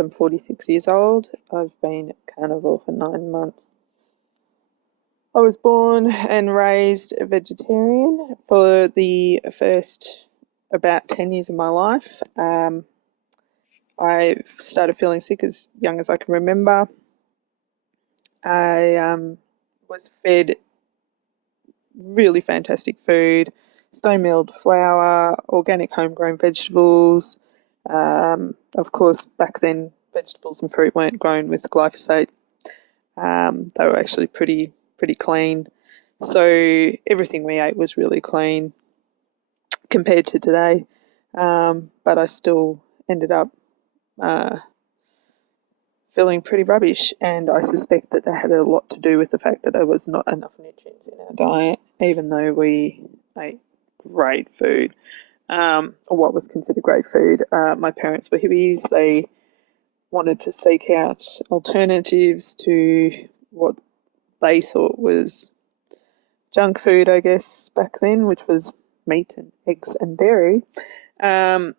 I'm 46 years old. I've been at Carnivore for 9 months. I was born and raised a vegetarian for the first about 10 years of my life. I started feeling sick as young as I can remember. I was fed really fantastic food, stone milled flour, organic homegrown vegetables. Of course, back then, vegetables and fruit weren't grown with glyphosate. They were actually pretty clean. So everything we ate was really clean compared to today. But I still ended up uh, feeling pretty rubbish, and I suspect that that had a lot to do with the fact that there was not enough nutrients in our diet, even though we ate great food, or what was considered great food. My parents were hippies. They wanted to seek out alternatives to what they thought was junk food, I guess, back then, which was meat and eggs and dairy. Um,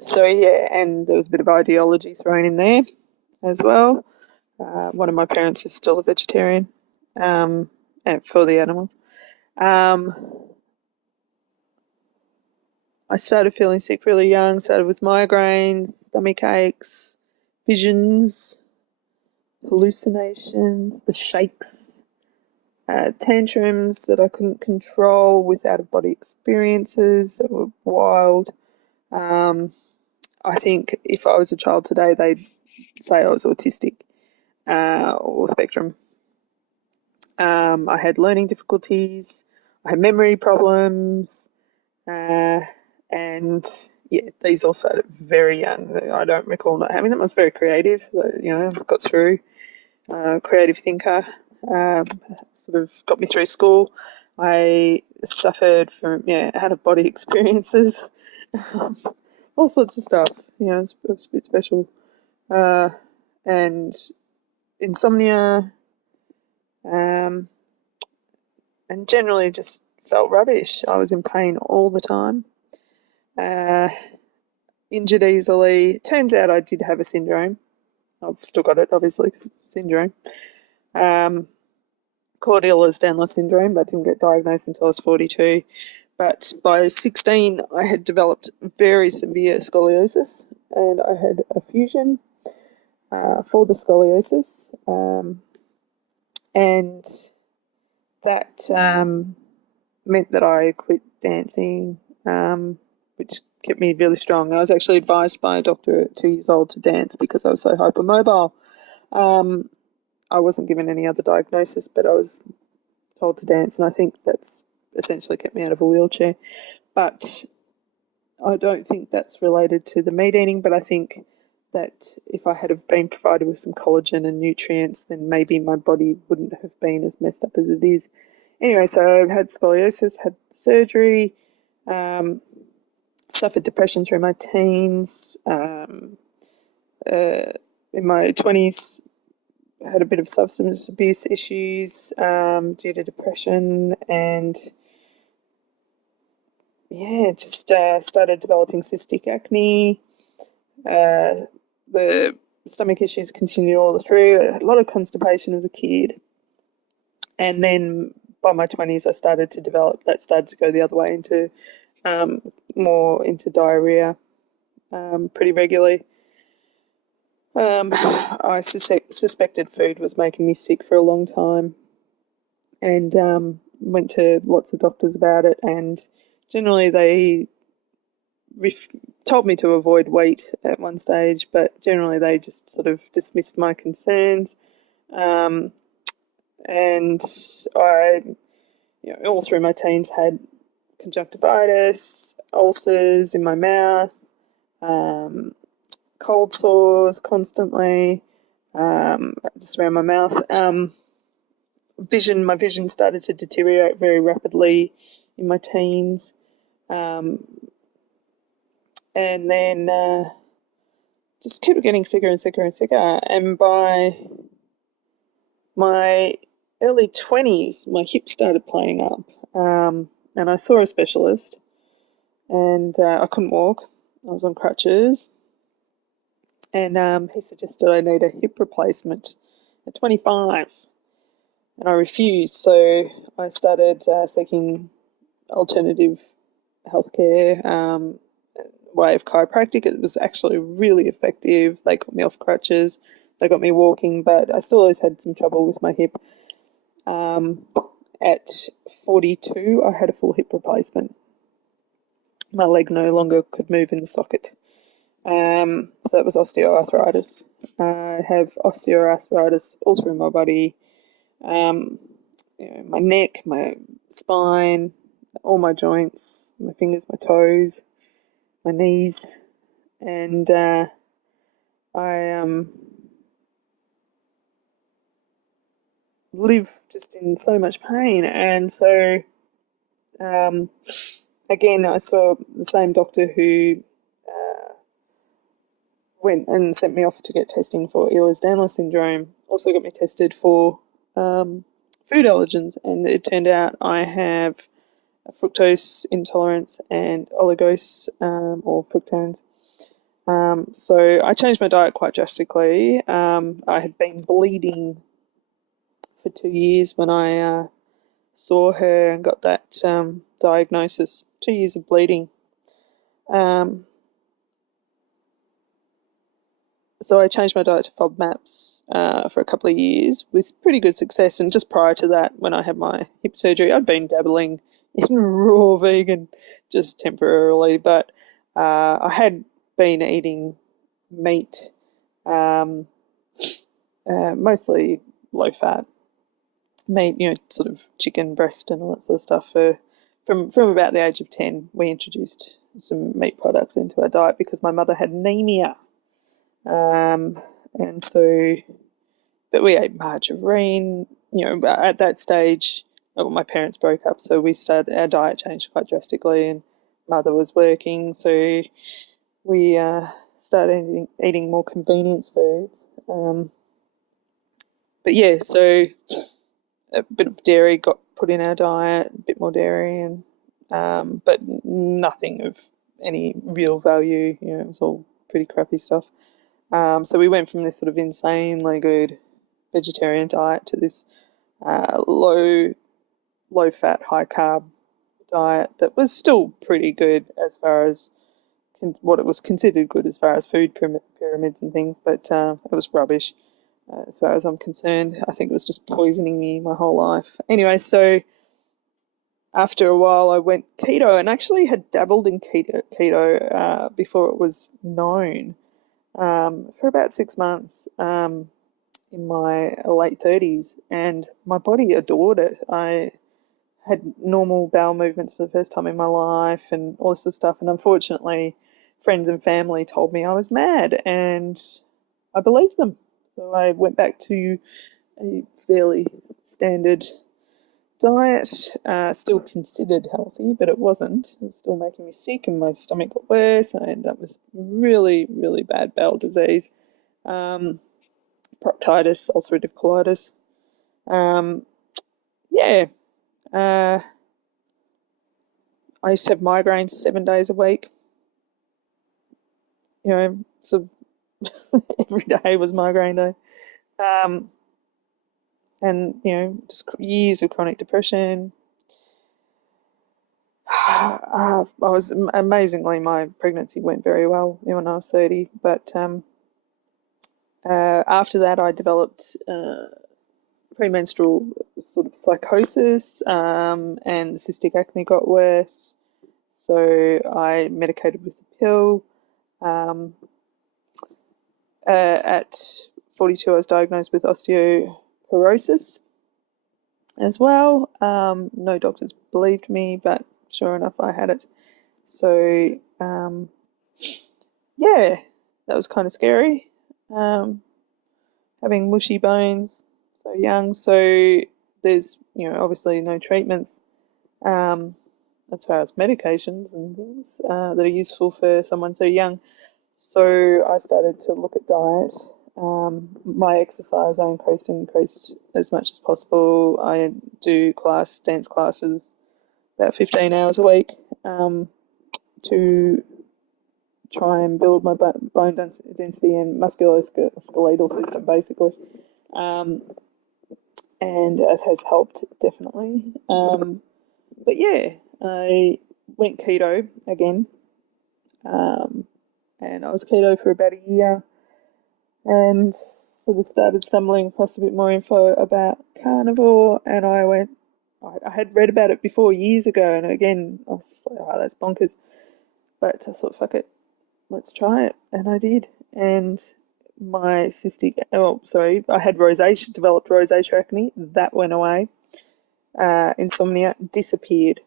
so yeah, and there was a bit of ideology thrown in there as well. One of my parents is still a vegetarian, and for the animals. Um, I started feeling sick really young, started with migraines, stomach aches, visions, hallucinations, the shakes, tantrums that I couldn't control with out of body experiences that were wild. I think if I was a child today, they'd say I was autistic or spectrum. I had learning difficulties, I had memory problems, and yeah, these all started very young. I don't recall not having them. I was very creative, got through. Creative thinker, sort of got me through school. I suffered from out of body experiences, all sorts of stuff. It's a bit special, and insomnia, um, and generally just felt rubbish. I was in pain all the time. Uh, Injured easily. Turns out I did have a syndrome. I've still got it, obviously, because it's a syndrome. Called ehlers-danlos syndrome. That didn't get diagnosed until I was 42. But by 16, I had developed very severe scoliosis, and I had a fusion for the scoliosis, and that meant that I quit dancing, which kept me really strong. I was actually advised by a doctor at 2 years old to dance because I was so hypermobile. I wasn't given any other diagnosis, but I was told to dance, and I think that's essentially kept me out of a wheelchair. But I don't think that's related to the meat eating, but I think that if I had have been provided with some collagen and nutrients, then maybe my body wouldn't have been as messed up as it is. Anyway, so I've had scoliosis, had surgery, suffered depression through my teens. In my 20s, had a bit of substance abuse issues due to depression, and just started developing cystic acne. The stomach issues continued all through. A lot of constipation as a kid, and then by my 20s, I started to develop. That started to go the other way into more into diarrhea pretty regularly. I suspected food was making me sick for a long time, and went to lots of doctors about it, and generally they told me to avoid wheat at one stage, but generally they just sort of dismissed my concerns. And I, all through my teens had conjunctivitis, ulcers in my mouth, cold sores constantly, just around my mouth. My vision started to deteriorate very rapidly in my teens. And then just kept getting sicker and sicker and sicker. And by my early 20s, my hip started playing up. And I saw a specialist, and I couldn't walk. I was on crutches. and he suggested I need a hip replacement at 25, and I refused. So I started seeking alternative healthcare, way of chiropractic. It was actually really effective. They got me off crutches, they got me walking, but I still always had some trouble with my hip. Um, at 42, I had a full hip replacement. My leg no longer could move in the socket. So it was osteoarthritis. I have osteoarthritis all through my body, um, my neck, my spine, all my joints, my fingers, my toes, my knees, and I live just in so much pain. And so, um, again, I saw the same doctor who went and sent me off to get testing for ehlers-danlos syndrome. Also got me tested for food allergens, and it turned out I have fructose intolerance and oligose, or fructans. So I changed my diet quite drastically. I had been bleeding for 2 years when I saw her and got that diagnosis. 2 years of bleeding. Um, so I changed my diet to FODMAPs for a couple of years with pretty good success. And just prior to that, when I had my hip surgery, I'd been dabbling in raw vegan just temporarily, but I had been eating meat, um, mostly low fat meat, sort of chicken breast and all that sort of stuff. From about the age of 10, we introduced some meat products into our diet because my mother had anemia. And so, but we ate margarine, at that stage. Well, my parents broke up, so our diet changed quite drastically, and mother was working, so we started eating more convenience foods. But yeah, so a bit of dairy got put in our diet, a bit more dairy, and but nothing of any real value. It was all pretty crappy stuff. So we went from this sort of insanely good vegetarian diet to this low fat, high carb diet that was still pretty good as far as what it was considered good as far as food pyramids and things, but it was rubbish as far as I'm concerned. I think it was just poisoning me my whole life. Anyway, so after a while I went keto, and actually had dabbled in keto before it was known, for about 6 months, in my late 30s, and my body adored it. I had normal bowel movements for the first time in my life and all this sort of stuff. And unfortunately, friends and family told me I was mad, and I believed them. So I went back to a fairly standard diet, still considered healthy, but it wasn't. It was still making me sick, and my stomach got worse. I ended up with really, really bad bowel disease, proctitis, ulcerative colitis. Yeah, I used to have migraines 7 days a week. So every day was migraine day. Um, and, just years of chronic depression. I was amazingly, my pregnancy went very well when I was 30, but after that, I developed premenstrual sort of psychosis, and the cystic acne got worse. So I medicated with the pill. At 42, I was diagnosed with osteoporosis as well. No doctors believed me, but sure enough, I had it. So, yeah, that was kind of scary. Having mushy bones so young. So there's, obviously no treatments, as far as medications and things that are useful for someone so young. So I started to look at diet. My exercise I increased as much as possible. I do dance classes about 15 hours a week, to try and build my bone density and musculoskeletal system, basically. Um, and it has helped definitely. But yeah, I went keto again, um, and I was keto for about a year, and sort of started stumbling across a bit more info about carnivore, and I went. I had read about it before years ago, and again, I was just like, "Oh, that's bonkers." But I thought, "Fuck it, let's try it," and I did. And my I had rosacea, developed rosacea acne. That went away. Insomnia disappeared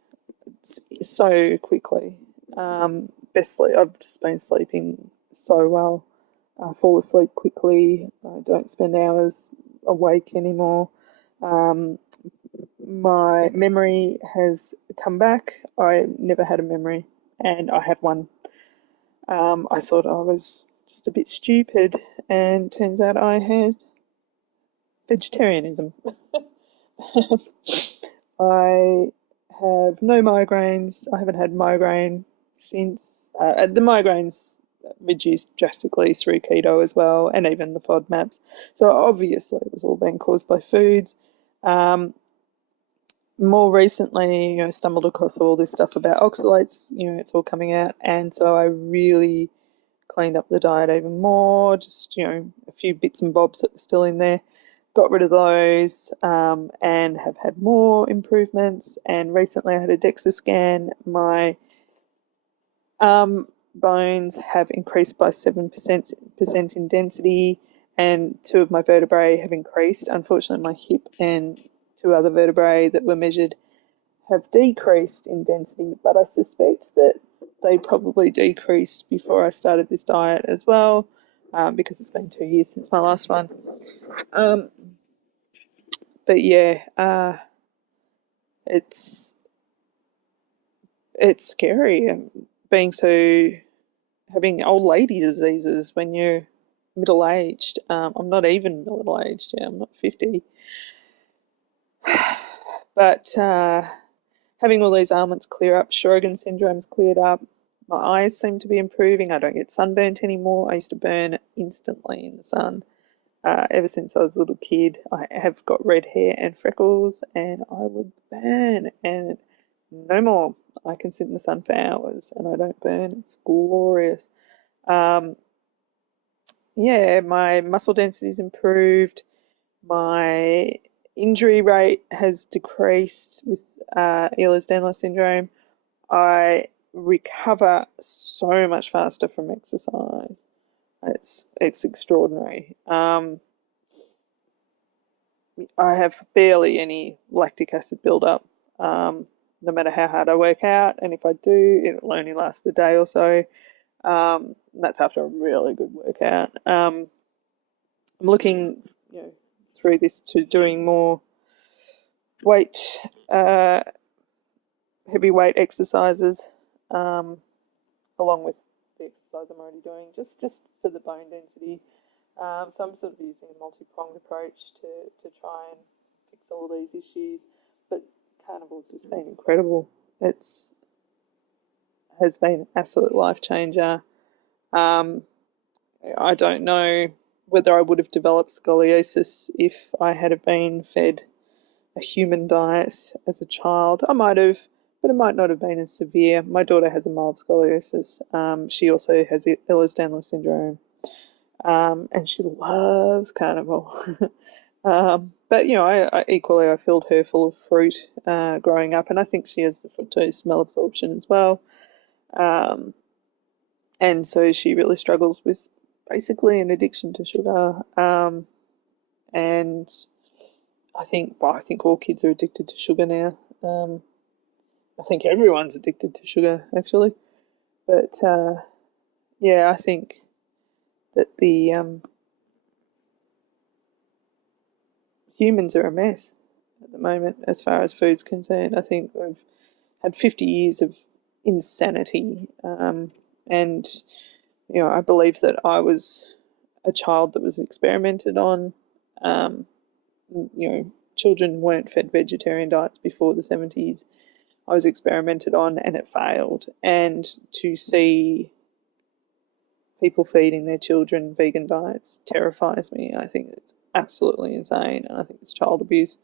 so quickly. I've just been sleeping so well. I fall asleep quickly. I don't spend hours awake anymore. Um, my memory has come back. I never had a memory, and I have one. I thought I was just a bit stupid, and turns out I had vegetarianism. I have no migraines. I haven't had migraine since. The migraines reduced drastically through keto as well, and even the FODMAPs. So obviously, it was all being caused by foods. Um, More recently, stumbled across all this stuff about oxalates. It's all coming out, and so I really cleaned up the diet even more. Just a few bits and bobs that were still in there, got rid of those, and have had more improvements. And recently, I had a DEXA scan. My bones have increased by 7% in density, and two of my vertebrae have increased. Unfortunately, my hip and two other vertebrae that were measured have decreased in density, but I suspect that they probably decreased before I started this diet as well, because it's been 2 years since my last one. Um, but yeah, it's it's scary being so having old lady diseases when you're middle aged. I'm not even middle aged. Yeah, I'm not 50, but having all these ailments clear up, Sjogren's syndrome's cleared up. My eyes seem to be improving. I don't get sunburnt anymore. I used to burn instantly in the sun. Ever since I was a little kid, I have got red hair and freckles, and I would burn, and no more. I can sit in the sun for hours and I don't burn. It's glorious. Um, yeah, my muscle density's improved. My injury rate has decreased with Ehlers-Danlos syndrome. I recover so much faster from exercise. It's extraordinary. I have barely any lactic acid buildup, no matter how hard I work out, and if I do, it'll only last a day or so. That's after a really good workout. I'm looking, through this to doing more weight, uh, heavy weight exercises, um, along with the exercise I'm already doing, just for the bone density. So I'm sort of using a multi-pronged approach to try and fix all these issues. But carnivore's just been incredible. It's has been an absolute life changer. Um, I don't know whether I would have developed scoliosis if I had been fed a human diet as a child. I might have, but it might not have been as severe. My daughter has a mild scoliosis. She also has Ehlers-Danlos syndrome, and she loves carnivore. But I equally I filled her full of fruit growing up, and I think she has the fructose smell absorption as well. Um, and so she really struggles with basically an addiction to sugar. And I think all kids are addicted to sugar now. I think everyone's addicted to sugar actually, but yeah, I think that the humans are a mess at the moment as far as food's concerned. I think we've had 50 years of insanity, and I believe that I was a child that was experimented on. Um, Children weren't fed vegetarian diets before the 70s. I was experimented on and it failed. And to see people feeding their children vegan diets terrifies me. I think it's absolutely insane, and I think it's child abuse,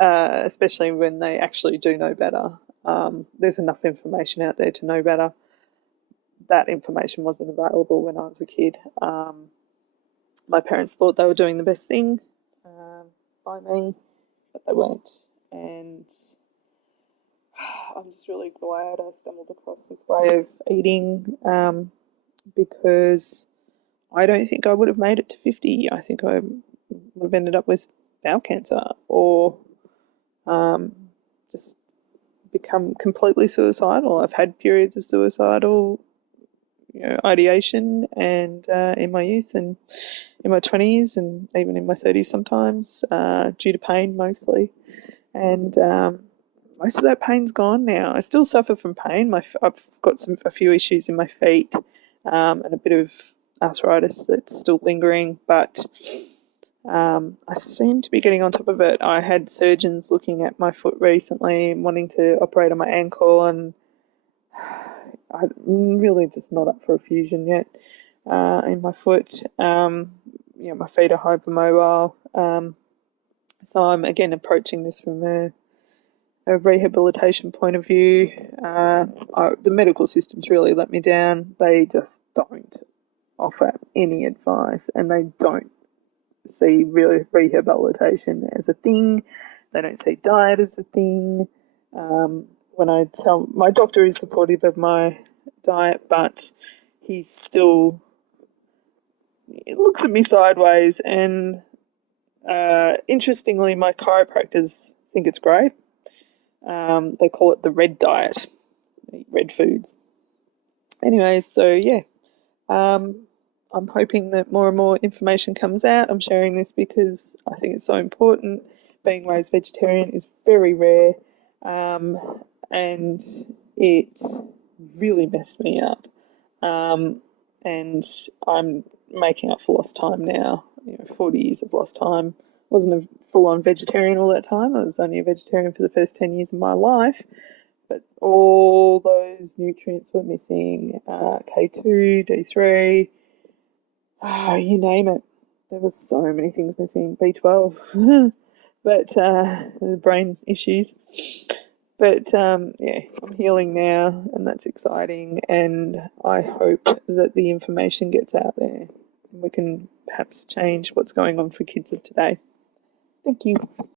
especially when they actually do know better. There's enough information out there to know better. That information wasn't available when I was a kid. My parents thought they were doing the best thing by me, but they weren't. And I'm just really glad I stumbled across this way of eating, because I don't think I would have made it to 50. I think I would have ended up with bowel cancer, or just become completely suicidal. I've had periods of suicidal, ideation, and in my youth and in my 20s, and even in my 30s sometimes, due to pain mostly. And most of that pain's gone now. I still suffer from pain. I've got a few issues in my feet, and a bit of arthritis that's still lingering, but I seem to be getting on top of it. I had surgeons looking at my foot recently, wanting to operate on my ankle, and I'm really just not up for a fusion yet in my foot. My feet are hypermobile, so I'm again approaching this from a rehabilitation point of view. The medical system's really let me down. They just don't offer any advice, and they don't see really rehabilitation as a thing. They don't see diet as a thing. When I tell my doctor is supportive of my diet, but he still looks at me sideways. And interestingly, my chiropractors think it's great. They call it the red diet. They eat red foods. Anyway, so yeah, I'm hoping that more and more information comes out. I'm sharing this because I think it's so important. Being raised vegetarian is very rare, and it really messed me up. And I'm making up for lost time now. 40 years of lost time. Wasn't a full-on vegetarian all that time. I was only a vegetarian for the first 10 years of my life. But all those nutrients were missing, K2, D3, you name it. There were so many things missing, B12, but the brain issues. But yeah, I'm healing now, and that's exciting. And I hope that the information gets out there, and we can perhaps change what's going on for kids of today. Thank you.